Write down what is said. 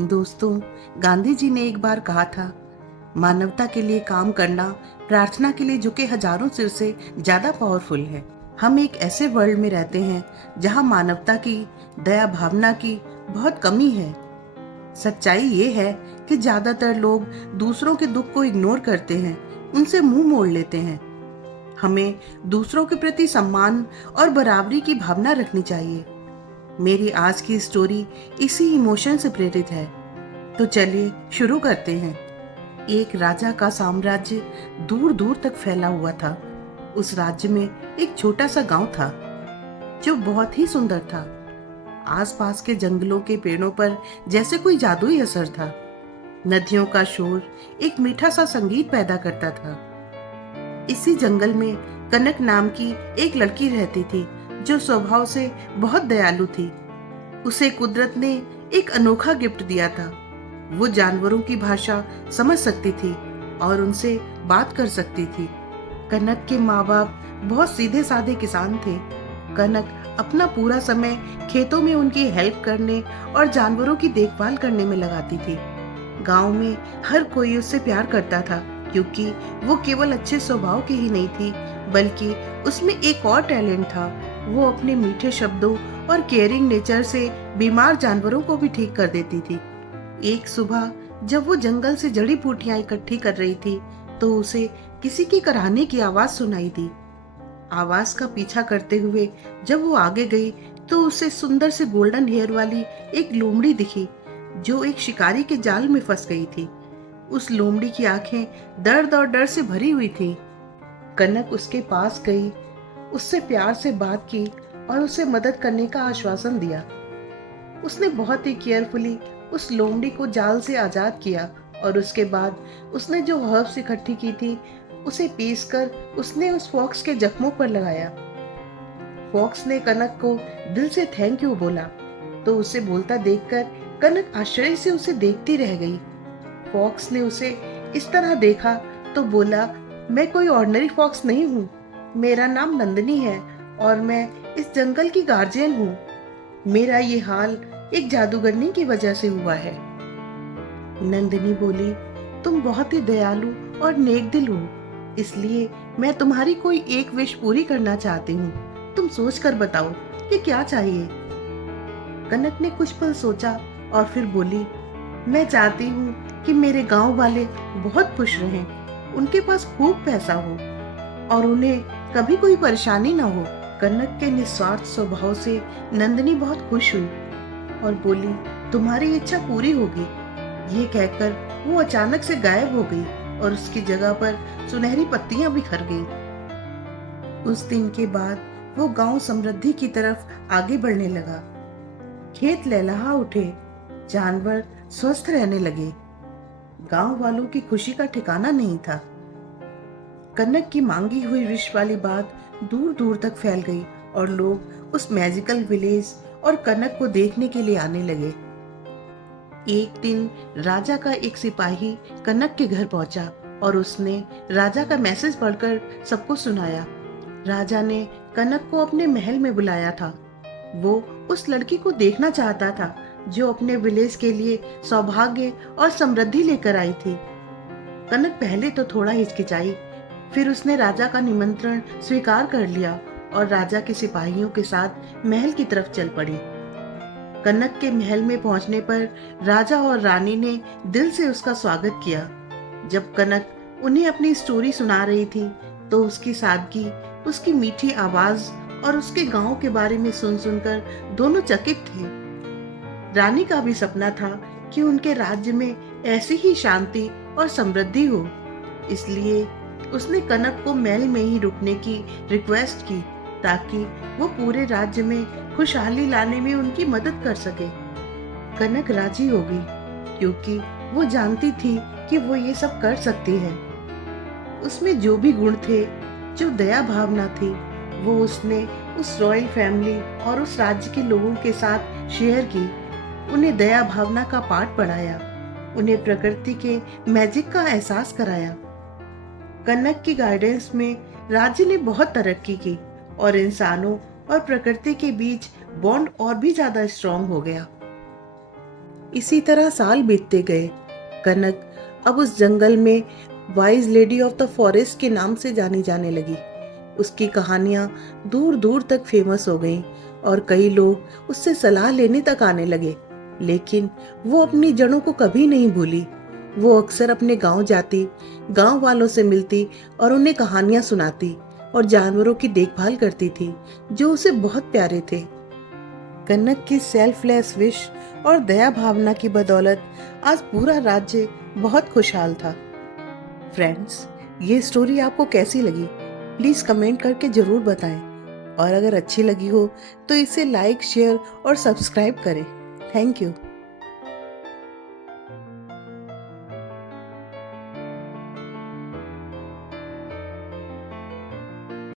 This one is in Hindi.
दोस्तों, गांधी जी ने एक बार कहा था, मानवता के लिए काम करना प्रार्थना के लिए झुके हजारों सिर से ज्यादा पावरफुल है। हम एक ऐसे वर्ल्ड में रहते हैं जहां मानवता की, दया भावना की बहुत कमी है। सच्चाई ये है कि ज्यादातर लोग दूसरों के दुख को इग्नोर करते हैं, उनसे मुंह मोड़ लेते हैं। हमें दूसरों के प्रति सम्मान और बराबरी की भावना रखनी चाहिए। मेरी आज की स्टोरी इसी इमोशन से प्रेरित है। तो चलिए शुरू करते हैं। एक राजा का साम्राज्य दूर दूर तक फैला हुआ था। उस राज्य में एक छोटा सा गांव था जो बहुत ही सुंदर था। आसपास के जंगलों के पेड़ों पर जैसे कोई जादुई असर था। नदियों का शोर एक मीठा सा संगीत पैदा करता था। इसी जंगल में कनक नाम की एक लड़की रहती थी जो स्वभाव से बहुत दयालु थी। उसे कुदरत ने एक अनोखा गिफ्ट दिया था। वो जानवरों की भाषा समझ सकती थी और उनसे बात कर सकती थी। कनक के माँ बाप बहुत सीधे साधे किसान थे। कनक अपना पूरा समय खेतों में उनकी हेल्प करने और जानवरों की देखभाल करने में लगाती थी। गांव में हर कोई उससे प्यार करता था क्योंकि वो केवल अच्छे स्वभाव की ही नहीं थी, बल्कि उसमें एक और टैलेंट था। वो अपने मीठे शब्दों और केयरिंग नेचर से बीमार जानवरों को भी ठीक कर देती थी। एक सुबह जब वो जंगल से जड़ी बूटियां इकट्ठी कर रही थी तो उसे किसी की कराहने की आवाज सुनाई दी। आवाज का पीछा करते हुए जब वो आगे गई तो उसे सुंदर से गोल्डन हेयर वाली एक लोमड़ी दिखी जो एक शिकारी के जाल में फंस गई थी। उस लोमड़ी की आंखें दर्द और डर से भरी हुई थी। कनक उसके पास गई, उससे प्यार से बात की और उसे मदद करने का आश्वासन दिया। उसने बहुत ही केयरफुली उस लोमड़ी को जाल से आजाद किया और उसके बाद उसने जो हर्ब्स इकट्ठी की थी उसे पीसकर उसने उस फॉक्स के जख्मों पर लगाया। फॉक्स ने कनक को दिल से थैंक यू बोला तो उसे बोलता देखकर कनक आश्चर्य से उसे देखती रह गई। फॉक्स ने उसे इस तरह देखा तो बोला, मैं कोई ऑर्डिनरी फॉक्स नहीं हूँ। मेरा नाम नंदिनी है और मैं इस जंगल की गार्जियन हूँ। मेरा ये हाल एक जादूगरनी की वजह से हुआ है। नंदिनी बोली, तुम बहुत ही दयालु और नेक दिल हो, इसलिए मैं तुम्हारी कोई एक विश पूरी करना चाहती हूँ। तुम सोच कर बताओ कि क्या चाहिए। कनक ने कुछ पल सोचा और फिर बोली, मैं चाहती हूँ कि मेरे गांव वाले बहुत खुश रहें, उनके पास खूब पैसा हो और उन्हें कभी कोई परेशानी ना हो। कनक के निस्वार्थ स्वभाव से नंदिनी बहुत खुश हुई और बोली, तुम्हारी इच्छा पूरी होगी। ये कहकर वो अचानक से गायब हो गई और उसकी जगह पर सुनहरी पत्तियां बिखर गईं। उस दिन के बाद वो गांव समृद्धि की तरफ आगे बढ़ने लगा। खेत लहलहा उठे, जानवर स्वस्थ रहने लगे। गांव वालों की खुशी का ठिकाना नहीं था। कनक की मांगी हुई विश वाली बात दूर दूर तक फैल गई और लोग उस मैजिकल विलेज और कनक को देखने के लिए आने लगे। एक दिन राजा का एक सिपाही कनक के घर पहुंचा और उसने राजा का मैसेज पढ़कर सबको सुनाया। राजा ने कनक को अपने महल में बुलाया था। वो उस लड़की को देखना चाहता था जो अपने विलेज के लिए सौभाग्य और समृद्धि लेकर आई थी। कनक पहले तो थोड़ा हिचकिचाई, फिर उसने राजा का निमंत्रण स्वीकार कर लिया और राजा के सिपाहियों के साथ महल की तरफ चल पड़ी। कनक के महल में पहुंचने पर राजा और रानी ने दिल से उसका स्वागत किया। जब कनक उन्हें अपनी स्टोरी सुना रही थी तो उसकी सादगी, उसकी मीठी आवाज और उसके गांव के बारे में सुन सुनकर दोनों चकित थे। रानी का भी सपना था कि उनके राज्य में ऐसी ही शांति और समृद्धि हो, इसलिए उसने कनक को महल में ही रुकने की रिक्वेस्ट की ताकि वो पूरे राज्य में खुशहाली लाने में उनकी मदद कर सके। कनक राजी हो गई क्योंकि वो जानती थी कि वो ये सब कर सकती है। उसमें जो भी गुण थे, जो दया भावना थी, वो उसने उस रॉयल फैमिली और उस राज्य के लोगों के साथ शेयर की। उन्हें दया भावना का पाठ पढ़ाया, उन्हें प्रकृति के मैजिक का एहसास कराया। कनक की गाइडेंस में राज्य ने बहुत तरक्की की और इंसानों और प्रकृति के बीच बॉन्ड और भी ज्यादा स्ट्रॉन्ग हो गया। इसी तरह साल बीतते गए। कनक अब उस जंगल में wise lady of the forest के नाम से जानी जाने लगी। उसकी कहानियां दूर दूर तक फेमस हो गईं और कई लोग उससे सलाह लेने तक आने लगे। लेकिन वो अपनी जड़ों को कभी नहीं भूली। वो अक्सर अपने गांव जाती, गांव वालों से मिलती और उन्हें कहानियां सुनाती और जानवरों की देखभाल करती थी जो उसे बहुत प्यारे थे। कनक की सेल्फलेस विश और दया भावना की बदौलत आज पूरा राज्य बहुत खुशहाल था। फ्रेंड्स, ये स्टोरी आपको कैसी लगी? प्लीज़ कमेंट करके ज़रूर बताएं और अगर अच्छी लगी हो तो इसे लाइक, शेयर और सब्सक्राइब करें। Thank you.